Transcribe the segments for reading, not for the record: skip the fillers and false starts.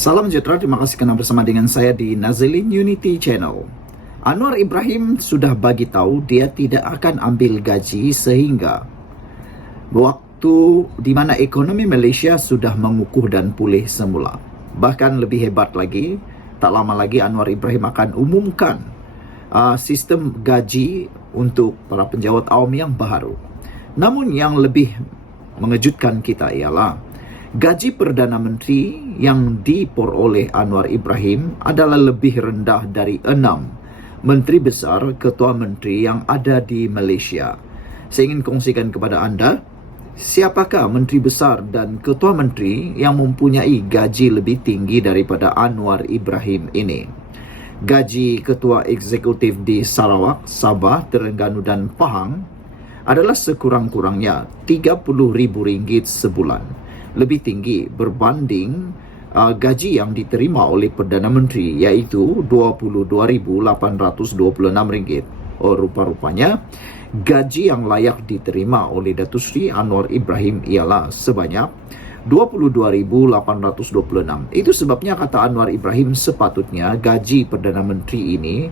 Salam sejahtera, terima kasih kerana bersama dengan saya di Nazilin Unity Channel. Anwar Ibrahim sudah bagi tahu dia tidak akan ambil gaji sehingga waktu di mana ekonomi Malaysia sudah mengukuh dan pulih semula. Bahkan lebih hebat lagi, tak lama lagi Anwar Ibrahim akan umumkan sistem gaji untuk para penjawat awam yang baru. Namun yang lebih mengejutkan kita ialah gaji Perdana Menteri yang diperoleh Anwar Ibrahim adalah lebih rendah dari 6 Menteri Besar, Ketua Menteri yang ada di Malaysia. Saya ingin kongsikan kepada anda, siapakah Menteri Besar dan Ketua Menteri yang mempunyai gaji lebih tinggi daripada Anwar Ibrahim ini. Gaji Ketua Eksekutif di Sarawak, Sabah, Terengganu dan Pahang adalah sekurang-kurangnya RM30,000 sebulan. Lebih tinggi berbanding gaji yang diterima oleh Perdana Menteri, iaitu RM22,826. Rupa-rupanya gaji yang layak diterima oleh Datuk Seri Anwar Ibrahim ialah sebanyak RM22,826. Itu sebabnya kata Anwar Ibrahim, sepatutnya gaji Perdana Menteri ini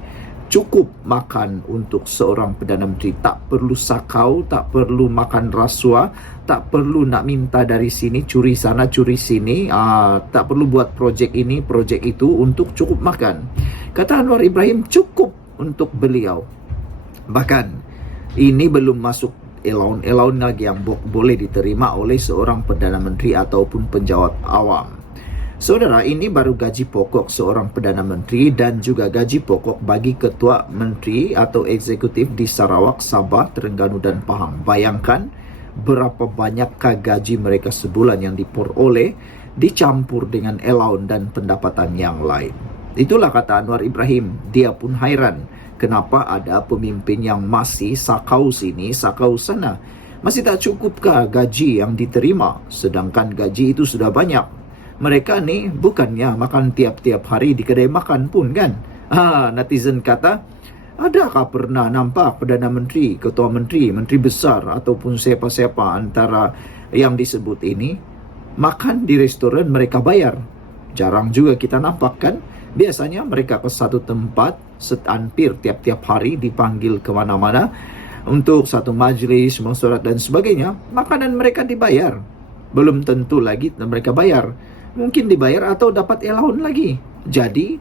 cukup makan untuk seorang Perdana Menteri. Tak perlu sakau, tak perlu makan rasuah, tak perlu nak minta dari sini, curi sana, curi sini, tak perlu buat projek ini, projek itu untuk cukup makan. Kata Anwar Ibrahim, cukup untuk beliau. Bahkan ini belum masuk allowance lagi yang boleh diterima oleh seorang Perdana Menteri ataupun penjawat awam. Saudara, ini baru gaji pokok seorang Perdana Menteri dan juga gaji pokok bagi Ketua Menteri atau Eksekutif di Sarawak, Sabah, Terengganu dan Pahang. Bayangkan berapa banyakkah gaji mereka sebulan yang diperoleh dicampur dengan allowance dan pendapatan yang lain. Itulah kata Anwar Ibrahim. Dia pun hairan kenapa ada pemimpin yang masih sakau sini, sakau sana. Masih tak cukupkah gaji yang diterima, sedangkan gaji itu sudah banyak. Mereka ni bukannya makan tiap-tiap hari di kedai makan pun kan? Netizen kata, adakah pernah nampak Perdana Menteri, Ketua Menteri, Menteri Besar ataupun siapa-siapa antara yang disebut ini makan di restoran mereka bayar? Jarang juga kita nampak kan? Biasanya mereka ke satu tempat hampir tiap-tiap hari dipanggil ke mana-mana untuk satu majlis, mesyuarat dan sebagainya. Makanan mereka dibayar. Belum tentu lagi mereka bayar. Mungkin dibayar atau dapat allowance lagi. Jadi,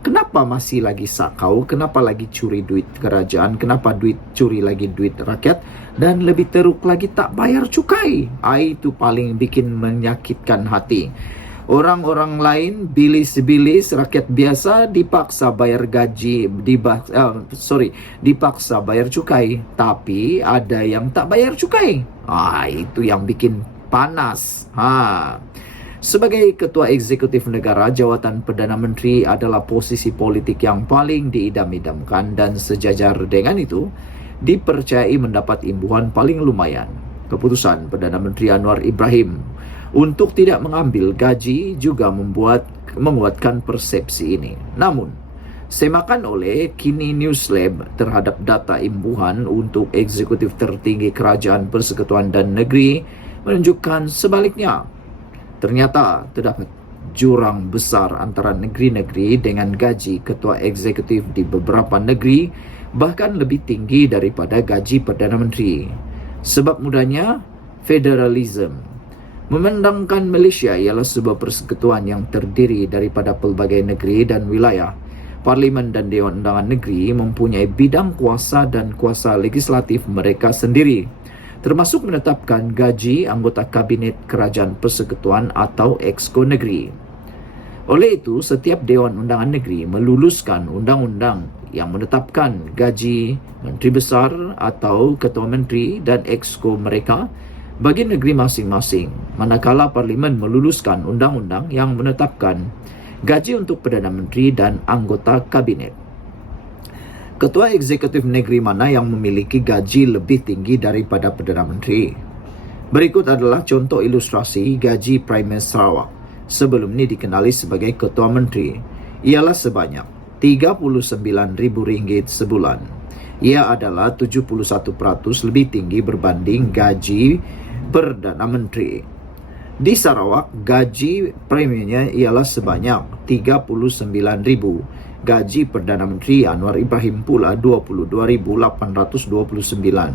kenapa masih lagi sakau? Kenapa lagi curi duit kerajaan? Kenapa curi lagi duit rakyat? Dan lebih teruk lagi tak bayar cukai. Itu paling bikin menyakitkan hati. Orang-orang lain bilis-bilis, rakyat biasa dipaksa bayar gaji, dipaksa bayar cukai. Tapi ada yang tak bayar cukai. Itu yang bikin panas. Sebagai Ketua Eksekutif Negara, jawatan Perdana Menteri adalah posisi politik yang paling diidam-idamkan dan sejajar dengan itu, dipercayai mendapat imbuhan paling lumayan. Keputusan Perdana Menteri Anwar Ibrahim untuk tidak mengambil gaji juga menguatkan persepsi ini. Namun, semakan oleh Kini News Lab terhadap data imbuhan untuk eksekutif tertinggi Kerajaan Persekutuan dan Negeri menunjukkan sebaliknya. Ternyata terdapat jurang besar antara negeri-negeri dengan gaji ketua eksekutif di beberapa negeri bahkan lebih tinggi daripada gaji Perdana Menteri. Sebab mudahnya, federalism. Memandangkan Malaysia ialah sebuah persekutuan yang terdiri daripada pelbagai negeri dan wilayah. Parlimen dan Dewan Undangan Negeri mempunyai bidang kuasa dan kuasa legislatif mereka sendiri, termasuk menetapkan gaji anggota Kabinet Kerajaan Persekutuan atau Exco Negeri. Oleh itu, setiap Dewan Undangan Negeri meluluskan undang-undang yang menetapkan gaji Menteri Besar atau Ketua Menteri dan Exco mereka bagi negeri masing-masing, manakala Parlimen meluluskan undang-undang yang menetapkan gaji untuk Perdana Menteri dan anggota Kabinet. Ketua Eksekutif Negeri mana yang memiliki gaji lebih tinggi daripada Perdana Menteri? Berikut adalah contoh ilustrasi gaji Prime Minister Sarawak. Sebelum ini dikenali sebagai Ketua Menteri. Ialah sebanyak RM39,000 sebulan. Ia adalah 71% lebih tinggi berbanding gaji Perdana Menteri. Di Sarawak, gaji premiumnya ialah sebanyak 39,000. Gaji Perdana Menteri Anwar Ibrahim pula 22,829.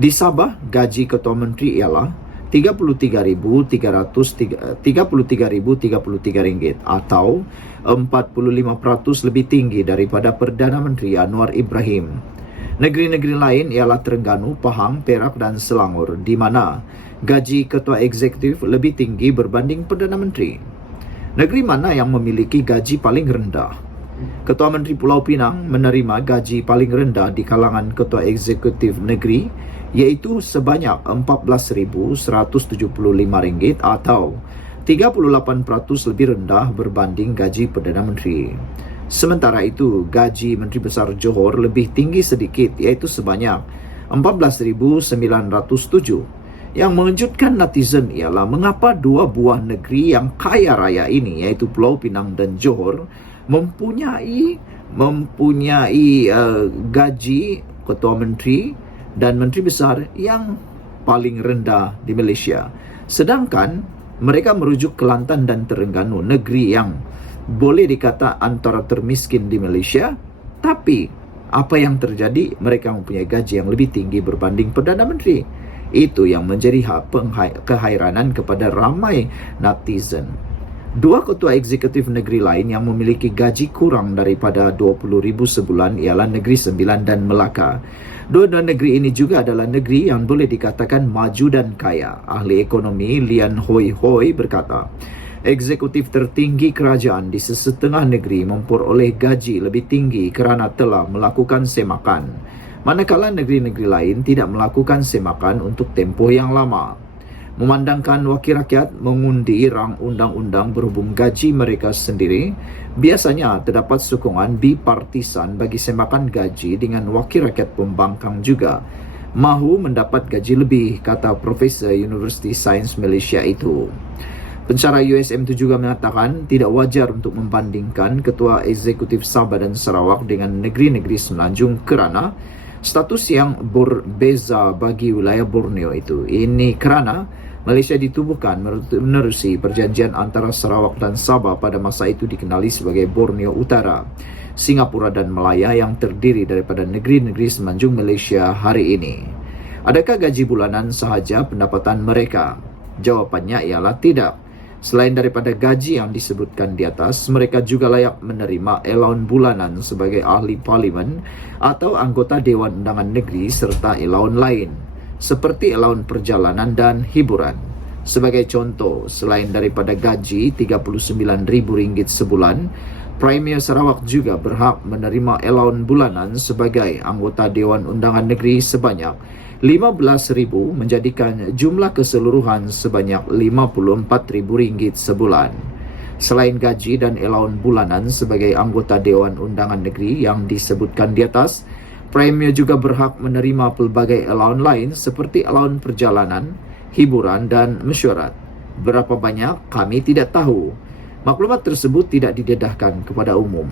Di Sabah, gaji Ketua Menteri ialah 33,333 ringgit atau 45% lebih tinggi daripada Perdana Menteri Anwar Ibrahim. Negeri-negeri lain ialah Terengganu, Pahang, Perak dan Selangor, di mana gaji Ketua Eksekutif lebih tinggi berbanding Perdana Menteri. Negeri mana yang memiliki gaji paling rendah? Ketua Menteri Pulau Pinang menerima gaji paling rendah di kalangan Ketua Eksekutif negeri, iaitu sebanyak RM14,175 atau 38% lebih rendah berbanding gaji Perdana Menteri. Sementara itu, gaji Menteri Besar Johor lebih tinggi sedikit, iaitu sebanyak RM14,907. Yang mengejutkan netizen ialah mengapa dua buah negeri yang kaya raya ini, iaitu Pulau Pinang dan Johor, mempunyai gaji Ketua Menteri dan Menteri Besar yang paling rendah di Malaysia. Sedangkan mereka merujuk Kelantan dan Terengganu, negeri yang boleh dikata antara termiskin di Malaysia, tapi apa yang terjadi? Mereka mempunyai gaji yang lebih tinggi berbanding Perdana Menteri. Itu yang menjadi kehairanan kepada ramai netizen. Dua ketua eksekutif negeri lain yang memiliki gaji kurang daripada RM20,000 sebulan ialah Negeri Sembilan dan Melaka. Dua-dua negeri ini juga adalah negeri yang boleh dikatakan maju dan kaya. Ahli ekonomi Lian Hoi Hoi berkata, eksekutif tertinggi kerajaan di sesetengah negeri memperoleh gaji lebih tinggi kerana telah melakukan semakan, manakala negeri-negeri lain tidak melakukan semakan untuk tempoh yang lama. Memandangkan wakil rakyat mengundi rang undang-undang berhubung gaji mereka sendiri, biasanya terdapat sokongan bipartisan bagi semakan gaji dengan wakil rakyat pembangkang juga mahu mendapat gaji lebih, kata Profesor Universiti Sains Malaysia itu. Pensyarah USM itu juga mengatakan tidak wajar untuk membandingkan Ketua Eksekutif Sabah dan Sarawak dengan negeri-negeri semenanjung kerana status yang berbeza bagi wilayah Borneo itu. Ini kerana Malaysia ditubuhkan menerusi perjanjian antara Sarawak dan Sabah pada masa itu dikenali sebagai Borneo Utara, Singapura dan Malaya yang terdiri daripada negeri-negeri semenanjung Malaysia hari ini. Adakah gaji bulanan sahaja pendapatan mereka? Jawapannya ialah tidak. Selain daripada gaji yang disebutkan di atas, mereka juga layak menerima allowance bulanan sebagai ahli parlimen atau anggota Dewan Undangan Negeri serta allowance lain, seperti allowance perjalanan dan hiburan. Sebagai contoh, selain daripada gaji RM39,000 sebulan, Premier Sarawak juga berhak menerima allowance bulanan sebagai anggota Dewan Undangan Negeri sebanyak RM15,000, menjadikan jumlah keseluruhan sebanyak RM54,000 sebulan. Selain gaji dan allowance bulanan sebagai anggota Dewan Undangan Negeri yang disebutkan di atas, Premier juga berhak menerima pelbagai allowance lain seperti allowance perjalanan, hiburan dan mesyuarat. Berapa banyak kami tidak tahu. Maklumat tersebut tidak didedahkan kepada umum.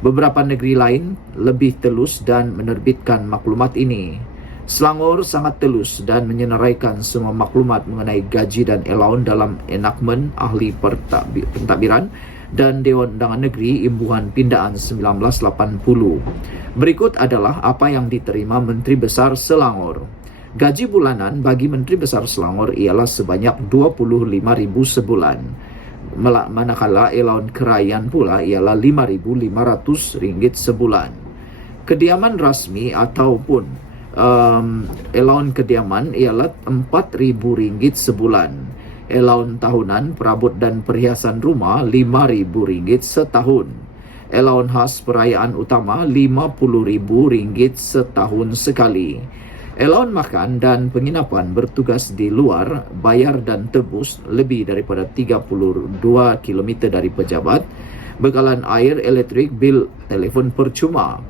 Beberapa negeri lain lebih telus dan menerbitkan maklumat ini. Selangor sangat telus dan menyenaraikan semua maklumat mengenai gaji dan allowance dalam enakmen ahli pentadbiran dan Dewan Undangan Negeri Imbuhan Pindaan 1980. Berikut adalah apa yang diterima Menteri Besar Selangor. Gaji bulanan bagi Menteri Besar Selangor ialah sebanyak RM25,000 sebulan. Manakala allowance kerajaan pula ialah RM5,500 sebulan. Kediaman rasmi ataupun allowance kediaman ialah RM4,000 sebulan. Allowance tahunan perabot dan perhiasan rumah RM5,000 setahun. Allowance khas perayaan utama RM50,000 setahun sekali. Allowance makan dan penginapan bertugas di luar bayar dan tebus lebih daripada 32 km dari pejabat. Bekalan air, elektrik, bil telefon percuma.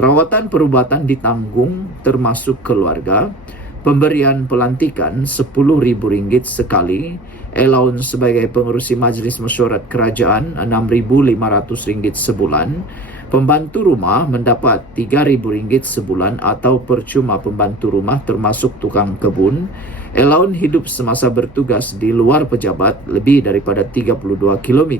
Rawatan perubatan ditanggung termasuk keluarga. Pemberian pelantikan RM10,000 sekali. Allowance sebagai pengerusi Majlis Mesyuarat Kerajaan RM6,500 sebulan. Pembantu rumah mendapat RM3,000 sebulan atau percuma pembantu rumah termasuk tukang kebun. Allowance hidup semasa bertugas di luar pejabat lebih daripada 32 km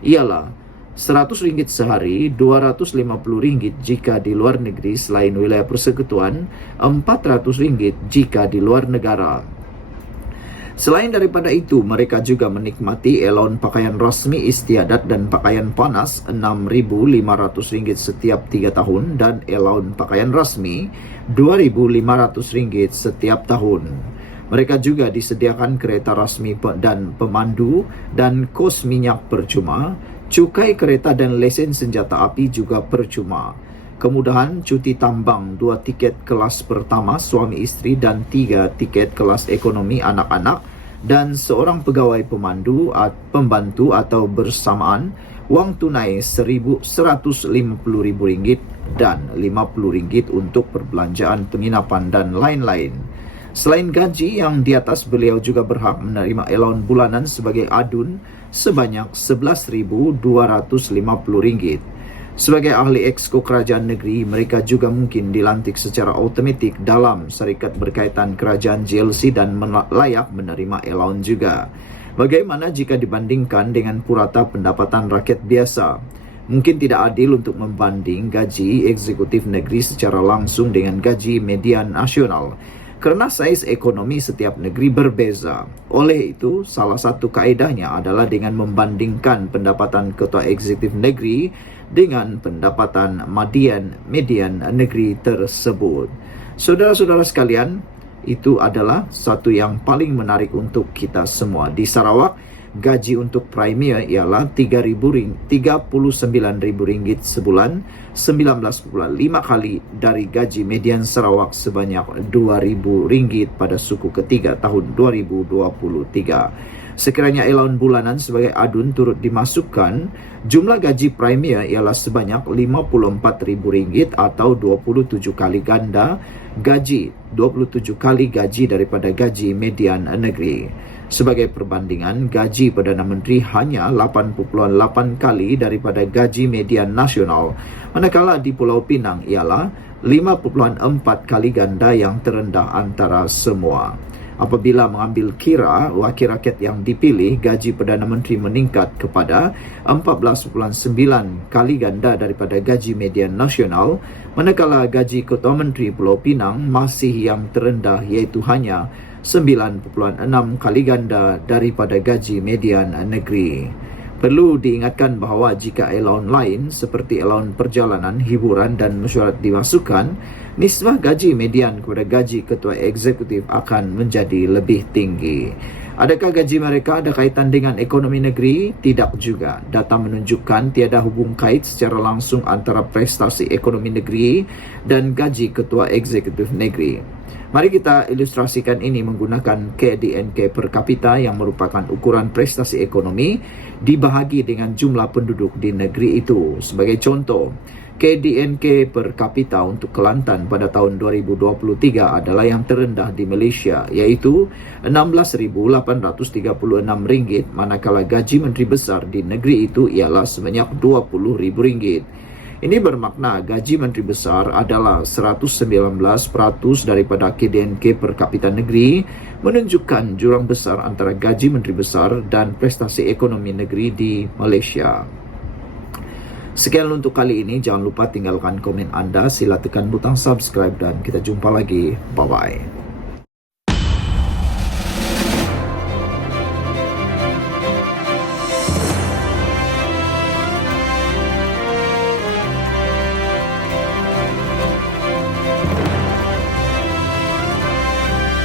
ialah RM100 sehari, RM250 jika di luar negeri selain wilayah persekutuan, RM400 jika di luar negara. Selain daripada itu, mereka juga menikmati allowance pakaian rasmi istiadat dan pakaian panas RM6,500 setiap 3 tahun dan allowance pakaian rasmi RM2,500 setiap tahun. Mereka juga disediakan kereta rasmi dan pemandu dan kos minyak percuma, cukai kereta dan lesen senjata api juga percuma. Kemudahan cuti tambang 2 tiket kelas pertama suami isteri dan 3 tiket kelas ekonomi anak-anak dan seorang pegawai pembantu atau bersamaan wang tunai RM150,000 dan RM50 untuk perbelanjaan penginapan dan lain-lain. Selain gaji yang di atas, beliau juga berhak menerima allowance bulanan sebagai adun sebanyak RM11,250. Sebagai ahli exco kerajaan negeri, mereka juga mungkin dilantik secara automatik dalam syarikat berkaitan kerajaan GLC dan layak menerima allowance juga. Bagaimana jika dibandingkan dengan purata pendapatan rakyat biasa? Mungkin tidak adil untuk membanding gaji eksekutif negeri secara langsung dengan gaji median nasional, kerana saiz ekonomi setiap negeri berbeza. Oleh itu, salah satu kaedahnya adalah dengan membandingkan pendapatan ketua eksekutif negeri dengan pendapatan median negeri tersebut. Saudara-saudara sekalian, itu adalah satu yang paling menarik untuk kita semua. Di Sarawak, gaji untuk premier ialah RM39,000 sebulan, 19,5 kali dari gaji median Sarawak sebanyak RM2,000 pada suku ketiga tahun 2023. Sekiranya allowance bulanan sebagai adun turut dimasukkan, jumlah gaji premier ialah sebanyak RM54,000 atau 27 kali ganda gaji, 27 kali gaji daripada gaji median negeri. Sebagai perbandingan, gaji Perdana Menteri hanya 8.8 kali daripada gaji median nasional, manakala di Pulau Pinang ialah 5.4 kali ganda yang terendah antara semua. Apabila mengambil kira wakil rakyat yang dipilih, gaji Perdana Menteri meningkat kepada 14.9 kali ganda daripada gaji median nasional, manakala gaji Ketua Menteri Pulau Pinang masih yang terendah iaitu hanya 9.6 kali ganda daripada gaji median negeri. Perlu diingatkan bahawa jika allowance lain seperti allowance perjalanan, hiburan dan mesyuarat dimasukkan, nisbah gaji median kepada gaji ketua eksekutif akan menjadi lebih tinggi. Adakah gaji mereka ada kaitan dengan ekonomi negeri? Tidak juga. Data menunjukkan tiada hubung kait secara langsung antara prestasi ekonomi negeri dan gaji ketua eksekutif negeri. Mari kita ilustrasikan ini menggunakan KDNK per kapita yang merupakan ukuran prestasi ekonomi dibahagi dengan jumlah penduduk di negeri itu. Sebagai contoh, KDNK per kapita untuk Kelantan pada tahun 2023 adalah yang terendah di Malaysia, iaitu RM16,836, manakala gaji menteri besar di negeri itu ialah sebanyak RM20,000. Ini bermakna gaji menteri besar adalah 119% daripada KDNK per kapita negeri, menunjukkan jurang besar antara gaji menteri besar dan prestasi ekonomi negeri di Malaysia. Sekian untuk kali ini, jangan lupa tinggalkan komen anda, sila tekan butang subscribe dan kita jumpa lagi. Bye-bye.